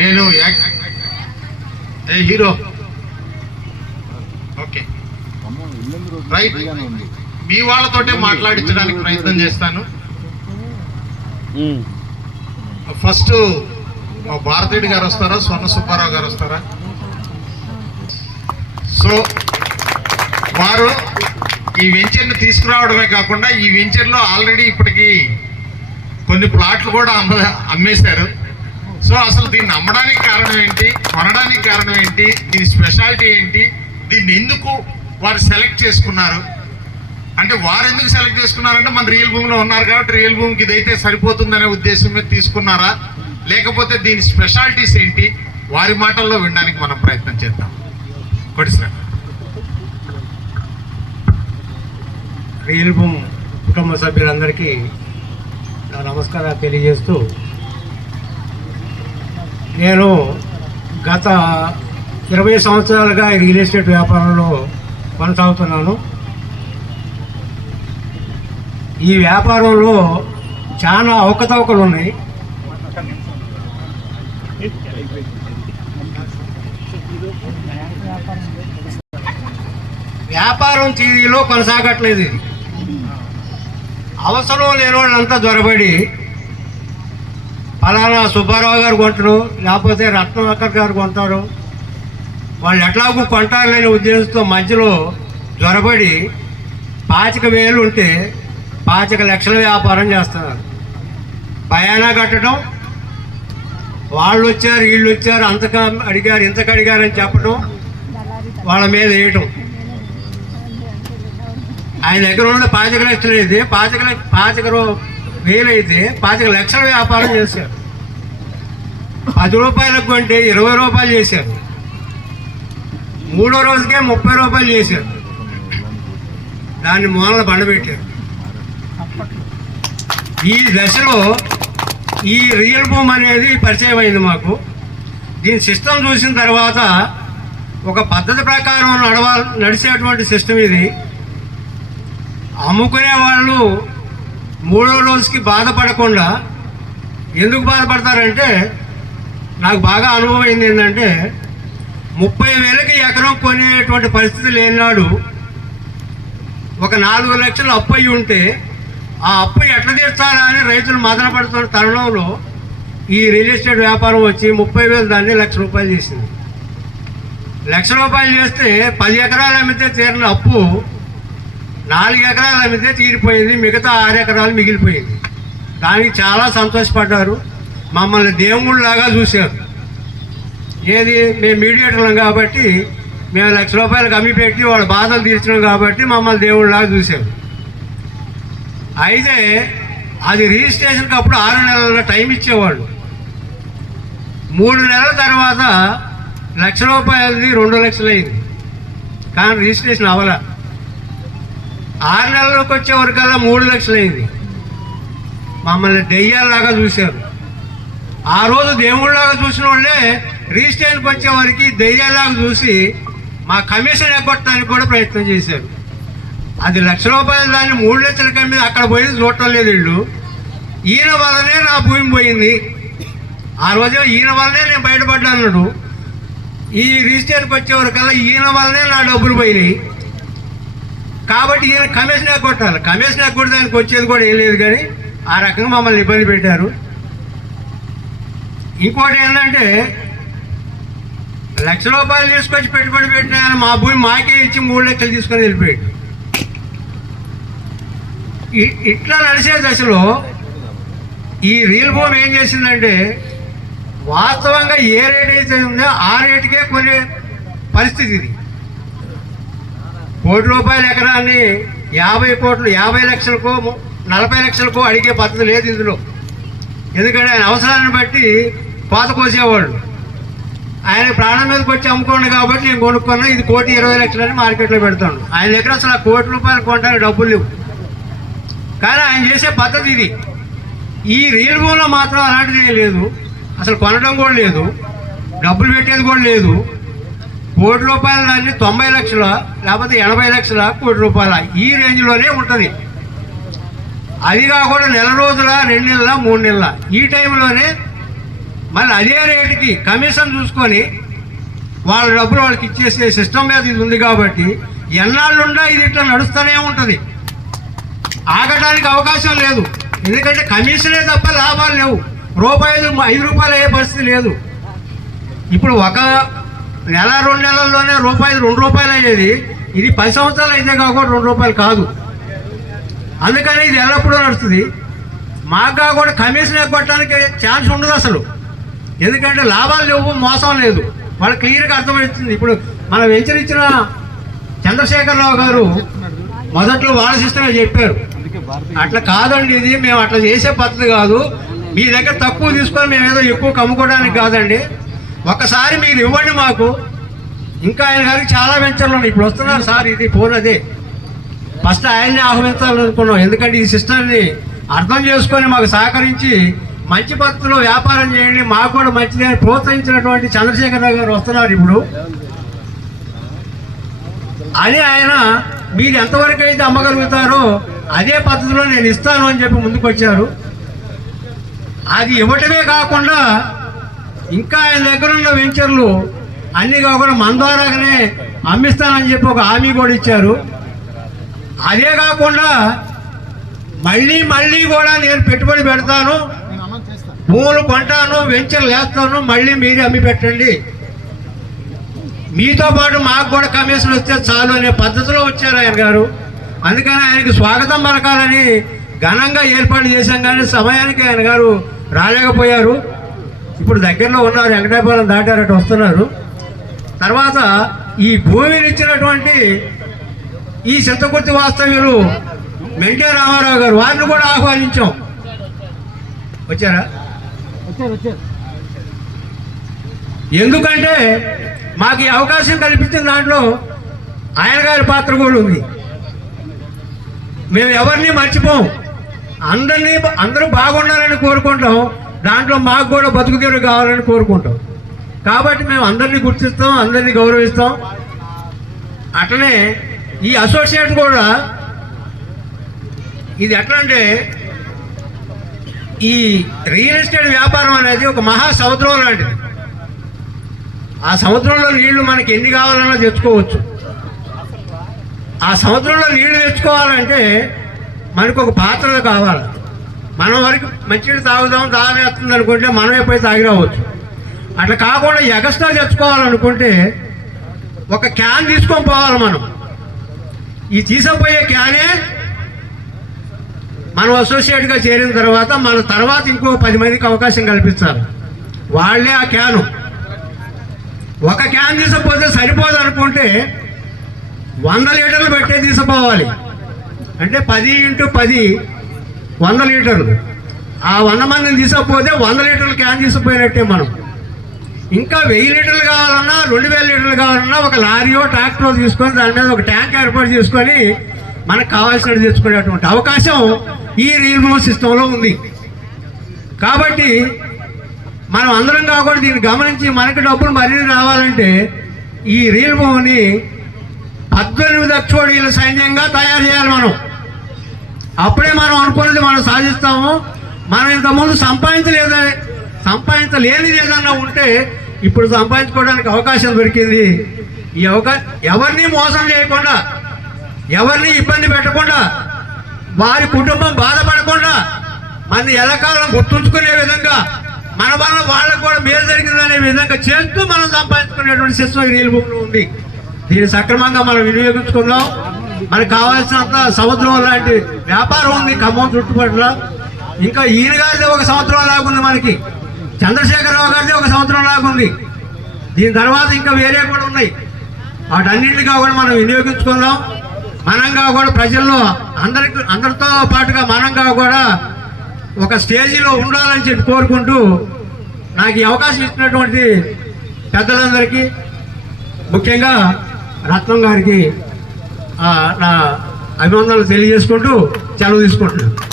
నేను ఏ hero? Okay. Right మీ వాళ్ళతోటే మాట్లాడించడానికి ప్రయత్నం చేస్తాను. ఫస్ట్ భారతీయుడు గారు వస్తారా? స్వర్ణ సుబ్బారావు గారు వస్తారా? సో వారు ఈ వెంచర్ని తీసుకురావడమే కాకుండా ఈ వెంచర్లో ఆల్రెడీ ఇప్పటికి కొన్ని ప్లాట్లు కూడా అమ్మ అమ్మేశారు. సో అసలు దీన్ని అమ్మడానికి కారణం ఏంటి? కొనడానికి కారణం ఏంటి? దీని స్పెషాలిటీ ఏంటి? దీన్ని ఎందుకు వారు సెలెక్ట్ చేసుకున్నారు? అంటే వారు ఎందుకు సెలెక్ట్ చేసుకున్నారంటే మన రియల్ భూమిలో ఉన్నారు కాబట్టి రియల్ భూమికి ఇదైతే సరిపోతుందనే ఉద్దేశం మీద తీసుకున్నారా? లేకపోతే దీని స్పెషాలిటీస్ ఏంటి? వారి మాటల్లో వినడానికి మనం ప్రయత్నం చేద్దాం. కొడిసార్ రియల్ భూమి కుటుంబ సభ్యులందరికీ నా నమస్కారాలు తెలియజేస్తూ నేను గత ఇరవై సంవత్సరాలుగా రియల్ ఎస్టేట్ వ్యాపారంలో కొనసాగుతున్నాను. ఈ వ్యాపారంలో చాలా అవకతవకలు ఉన్నాయి. వ్యాపారం తీరిలో కొనసాగట్లేదు ఇది. అవసరం లేని వాళ్ళంతా దొరబడి ఫలానా సుబ్బారావు గారు కొంటారు లేకపోతే రత్నాకర్ గారు కొంటారు. వాళ్ళు ఎట్లాగూ కొంటారనే ఉద్దేశంతో మధ్యలో జ్వరపడి పాచిక వేలు ఉంటే పాచిక లక్షల వ్యాపారం చేస్తున్నారు. భయానా కట్టడం వాళ్ళు వచ్చారు వీళ్ళు వచ్చారు అంతక అడిగారు ఇంతకు అడిగారని చెప్పడం వాళ్ళ మీద వేయటం. ఆయన దగ్గర ఉన్న పాచక లక్షలు అయితే పాచక లక్ష- వీలైతే పాతిక లక్షల వ్యాపారం చేశారు పది రూపాయలకు కొంటే ఇరవై రూపాయలు చేశారు మూడో రోజుకే ముప్పై రూపాయలు చేశారు దాన్ని మూలన బండబెట్టారు ఈ దశలో ఈ రియల్ భూమ్ అనేది పరిచయం అయింది మాకు. దీని సిస్టమ్ చూసిన తర్వాత ఒక పద్ధతి ప్రకారం నడవ నడిచేటువంటి సిస్టమ్ ఇది. అమ్ముకునే వాళ్ళు మూడో రోజుకి బాధపడకుండా ఎందుకు బాధపడతారంటే నాకు బాగా అనుభవం అయింది ఏంటంటే ముప్పై వేలకి ఎకరం కొనేటువంటి పరిస్థితి లేనినాడు ఒక నాలుగు లక్షలు అప్పు అయి ఉంటే ఆ అప్పు ఎట్లా తీర్చాలా అని రైతులు మదన పడుతున్న తరుణంలో ఈ రియల్ ఎస్టేట్ వ్యాపారం వచ్చి ముప్పై వేలు దాన్ని లక్ష రూపాయలు చేసింది. లక్ష రూపాయలు చేస్తే పది ఎకరాలు అమ్మితే తీరిన అప్పు నాలుగు ఎకరాలు అమ్మితే తీరిపోయింది మిగతా ఆరు ఎకరాలు మిగిలిపోయింది. దానికి చాలా సంతోషపడ్డారు. మమ్మల్ని దేవుళ్ళలాగా చూశారు. ఏది మేము మీడియేటర్లం కాబట్టి మేము లక్ష రూపాయలకు అమ్మి పెట్టి వాళ్ళ బాధలు తీర్చినాం కాబట్టి మమ్మల్ని దేవుళ్ళలాగా చూశారు. అయితే అది రిజిస్ట్రేషన్కి అప్పుడు ఆరు నెలల టైం ఇచ్చేవాళ్ళు. మూడు నెలల తర్వాత లక్ష రూపాయలది రెండు లక్షలు అయింది కానీ రిజిస్ట్రేషన్ అవ్వలే. ఆరు నెలలకు వచ్చేవరకల్లా మూడు లక్షలైంది. మమ్మల్ని దెయ్యాల్లాగా చూశారు. ఆ రోజు దేవుళ్ళలాగా చూసిన వాళ్ళే రిజిస్ట్రేషన్కి వచ్చే వరకు దెయ్యాల్లాగా చూసి మా కమిషన్ ఎగ్గొట్టడానికి కూడా ప్రయత్నం చేశారు. అది లక్ష రూపాయలు దాన్ని మూడు లక్షల కమ్మి అక్కడ పోయింది చూడటం లేదు వీళ్ళు. ఈయన వల్లనే నా భూమి పోయింది. ఆ రోజు ఈయన వల్లనే నేను బయటపడ్డా అన్నాడు. ఈ రిజిస్ట్రేషన్కి వచ్చేవరకల్లా ఈయన వల్లనే నా డబ్బులు పోయినాయి. కాబట్టి ఈయన కమిషన్ కొట్టాలి. కమిషన్ కొట్టడానికి దానికి వచ్చేది కూడా ఏం లేదు కానీ ఆ రకంగా మమ్మల్ని ఇబ్బంది పెట్టారు. ఇంకోటి ఏంటంటే లక్ష రూపాయలు తీసుకొచ్చి పెట్టుబడి పెట్టిన మా భూమి మాకే ఇచ్చి మూడు లక్షలు తీసుకొని వెళ్ళిపోయాడు. ఇ- ఇట్లా నడిచే దశలో ఈ రియల్ భూమి ఏం చేసిందంటే వాస్తవంగా ఏ రేట్ అయితే ఉందో ఆ రేటుకే కొనే పరిస్థితి ఇది. కోటి రూపాయల ఎకరాన్ని యాభై కోట్లు యాభై లక్షలకో నలభై లక్షలకో అడిగే పద్ధతి లేదు ఇందులో. ఎందుకంటే ఆయన అవసరాన్ని బట్టి కోత కోసేవాళ్ళు. ఆయన ప్రాణం మీదకి వచ్చి అమ్ముకోండి కాబట్టి నేను కొనుక్కున్నా ఇది కోటి ఇరవై లక్షలని మార్కెట్లో పెడతాను. ఆయన దగ్గర అసలు ఆ కోటి రూపాయలు కొనడానికి డబ్బులు లేవు. కానీ ఆయన చేసే పద్ధతి ఇది. ఈ రియల్ భూమిలో మాత్రం అలాంటిది లేదు. అసలు కొనడం కూడా లేదు. డబ్బులు పెట్టేది కూడా లేదు. కోటి రూపాయల దాన్ని తొంభై లక్షల లేకపోతే ఎనభై లక్షల కోటి రూపాయల. ఈ రేంజ్లోనే ఉంటుంది. అది కాకుండా నెల రోజుల రెండు నెలల మూడు నెలల. ఈ టైంలోనే మళ్ళీ అదే రేటుకి కమిషన్ చూసుకొని వాళ్ళ డబ్బులు వాళ్ళకి ఇచ్చేసే సిస్టమ్ మీద ఇది ఉంది కాబట్టి ఎన్నాళ్ళుండా ఇది ఇట్లా నడుస్తూనే ఉంటుంది. ఆగడానికి అవకాశం లేదు. ఎందుకంటే కమిషనే తప్ప లాభాలు లేవు. రూపాయలు ఐదు రూపాయలు అయ్యే పరిస్థితి లేదు. ఇప్పుడు ఒక నెల రెండు నెలల్లోనే రూపాయలు రెండు రూపాయలు అయ్యేది. ఇది పది సంవత్సరాలు అయితే కాకుండా రెండు రూపాయలు కాదు. అందుకని ఇది ఎల్లప్పుడూ నడుస్తుంది. మాకు కాకుండా కమిషన్ ఎగ్గొట్టడానికి ఛాన్స్ ఉండదు అసలు. ఎందుకంటే లాభాలు లేవు మోసం లేదు. వాళ్ళు క్లియర్గా అర్థమవుతుంది. ఇప్పుడు మనం వెంచర్ ఇచ్చిన చంద్రశేఖరరావు గారు మొదట్లో వాళ్ళ సిస్టమే చెప్పారు. అట్లా కాదండి ఇది మేము అట్లా చేసే పద్ధతి కాదు. మీ దగ్గర తక్కువ తీసుకొని మేము ఏదో ఎక్కువ కమ్ముకోవడానికి కాదండి. ఒకసారి మీరు ఇవ్వండి మాకు. ఇంకా ఆయన గారికి చాలా వెంచర్లు ఉన్నాయి. ఇప్పుడు వస్తున్నారు సార్ ఇది ఫోన్ అదే. ఫస్ట్ ఆయన్ని ఆహ్వానించాలనుకున్నాం. ఎందుకంటే ఈ సిస్టర్ని అర్థం చేసుకొని మాకు సహకరించి మంచి పద్ధతిలో వ్యాపారం చేయండి. మాకు కూడా మంచిది అని ప్రోత్సహించినటువంటి చంద్రశేఖరరావు గారు వస్తున్నారు ఇప్పుడు. అని ఆయన మీరు ఎంతవరకు అయితే అమ్మగలుగుతారో అదే పద్ధతిలో నేను ఇస్తాను అని చెప్పి ముందుకు వచ్చారు అది ఇవ్వటమే కాకుండా ఇంకా ఆయన దగ్గర ఉన్న వెంచర్లు అన్ని కాకుండా మన ద్వారానే అమ్మిస్తానని చెప్పి ఒక హామీ కూడా ఇచ్చారు. అదే కాకుండా మళ్ళీ మళ్ళీ కూడా నేను పెట్టుబడి పెడతాను భూములు కొంటాను వెంచర్లు వేస్తాను మళ్ళీ మీరే అమ్మి పెట్టండి. మీతో పాటు మాకు కూడా కమిషన్ వస్తే చాలు అనే పద్ధతిలో వచ్చారు ఆయన గారు. అందుకని ఆయనకి స్వాగతం పలకాలని ఘనంగా ఏర్పాటు చేశాం కానీ సమయానికి ఆయన గారు రాలేకపోయారు. ఇప్పుడు దగ్గరలో ఉన్నారు వెంకటాపురం దాటారట వస్తున్నారు. తర్వాత ఈ భూమిని ఇచ్చినటువంటి ఈ చింతకుర్తి వాస్తవ్యులు మెంటే రామారావు గారు వారిని కూడా ఆహ్వానించాం. వచ్చారా. ఎందుకంటే మాకు ఈ అవకాశం కల్పించిన దాంట్లో ఆయన గారి పాత్ర కూడా ఉంది. మేము ఎవరిని మర్చిపోం. అందరినీ అందరూ బాగుండాలని కోరుకుంటాం. దాంట్లో మాకు కూడా బతుకు తీరు కావాలని కోరుకుంటాం. కాబట్టి మేము అందరినీ గుర్తిస్తాం అందరినీ గౌరవిస్తాం. అట్లనే ఈ అసోసియేషన్ కూడా ఇది ఎట్లా అంటే ఈ రియల్ ఎస్టేట్ వ్యాపారం అనేది ఒక మహా సముద్రం లాంటిది. ఆ సముద్రంలో నీళ్ళు మనకి ఎన్ని కావాలన్నా తెచ్చుకోవచ్చు. ఆ సముద్రంలో నీళ్ళు తెచ్చుకోవాలంటే మనకు ఒక పాత్ర కావాలి. మనం వరకు మంచినీళ్ళు తాగుదాం తాగేస్తుంది అనుకుంటే మనమే పోయి తాగి రావచ్చు అట్లా కాకుండా ఎగస్ట్రా తెచ్చుకోవాలనుకుంటే ఒక క్యాన్ తీసుకొని పోవాలి మనం. ఈ తీసుకుపోయే క్యానే మనం అసోసియేట్గా చేరిన తర్వాత మన తర్వాత ఇంకో పది మందికి అవకాశం కల్పిస్తారు. వాళ్ళే ఆ క్యాను. ఒక క్యాన్ తీసుకుపోతే సరిపోదు అనుకుంటే వంద లీటర్లు పెట్టే తీసుకుపోవాలి అంటే పది ఇంటూ పది వంద లీటర్లు. ఆ వంద మందిని తీసుకపోతే వంద లీటర్లు క్యాన్ తీసుకుపోయినట్టే మనం. ఇంకా వెయ్యి లీటర్లు కావాలన్నా రెండు వేల లీటర్లు కావాలన్నా ఒక లారీయో ట్రాక్టరో తీసుకొని దాని మీద ఒక ట్యాంక్ ఏర్పాటు చేసుకొని మనకు కావాల్సినది తెచ్చుకునేటువంటి అవకాశం ఈ రియల్ సిస్టంలో ఉంది. కాబట్టి మనం అందరం కాకుండా దీన్ని గమనించి మనకి డబ్బులు మరిన్ని రావాలంటే ఈ రియల్ భూమిని పద్దెనిమిది అక్షోడీల సైన్యంగా తయారు చేయాలి మనం. అప్పుడే మనం అనుకున్నది మనం సాధిస్తాము. మనం ఇంతకుముందు సంపాదించలేదు సంపాదించలేనిది ఏదన్నా ఉంటే ఇప్పుడు సంపాదించుకోవడానికి అవకాశం దొరికింది. ఈ అవకా ఎవరిని మోసం చేయకుండా ఎవరిని ఇబ్బంది పెట్టకుండా వారి కుటుంబం బాధపడకుండా మన ఎలకాలం గుర్తుంచుకునే విధంగా మన వల్ల వాళ్ళకు కూడా మేలు జరిగిందనే విధంగా చేస్తూ మనం సంపాదించుకునేటువంటి సిస్టమ్ ఈ నీళ్ళ ఉంది. దీన్ని సక్రమంగా మనం వినియోగించుకుందాం. మనకు కావాల్సినంత సముద్రం లాంటి వ్యాపారం ఉంది ఖమ్మం చుట్టుపక్కల. ఇంకా ఈయన గారిది ఒక సంవత్సరం లాగుంది మనకి. చంద్రశేఖరరావు గారిది ఒక సంవత్సరం లాగుంది దీని తర్వాత ఇంకా వేరే కూడా ఉన్నాయి. వాటన్నింటిగా కూడా మనం వినియోగించుకుందాం. మనంగా కూడా ప్రజల్లో అందరికి అందరితో పాటుగా మనంగా కూడా ఒక స్టేజీలో ఉండాలని చెప్పి కోరుకుంటూ నాకు ఈ అవకాశం ఇచ్చినటువంటి పెద్దలందరికీ ముఖ్యంగా రత్నం గారికి నా అభినందనలు తెలియజేసుకుంటూ సెలవు తీసుకుంటున్నాను.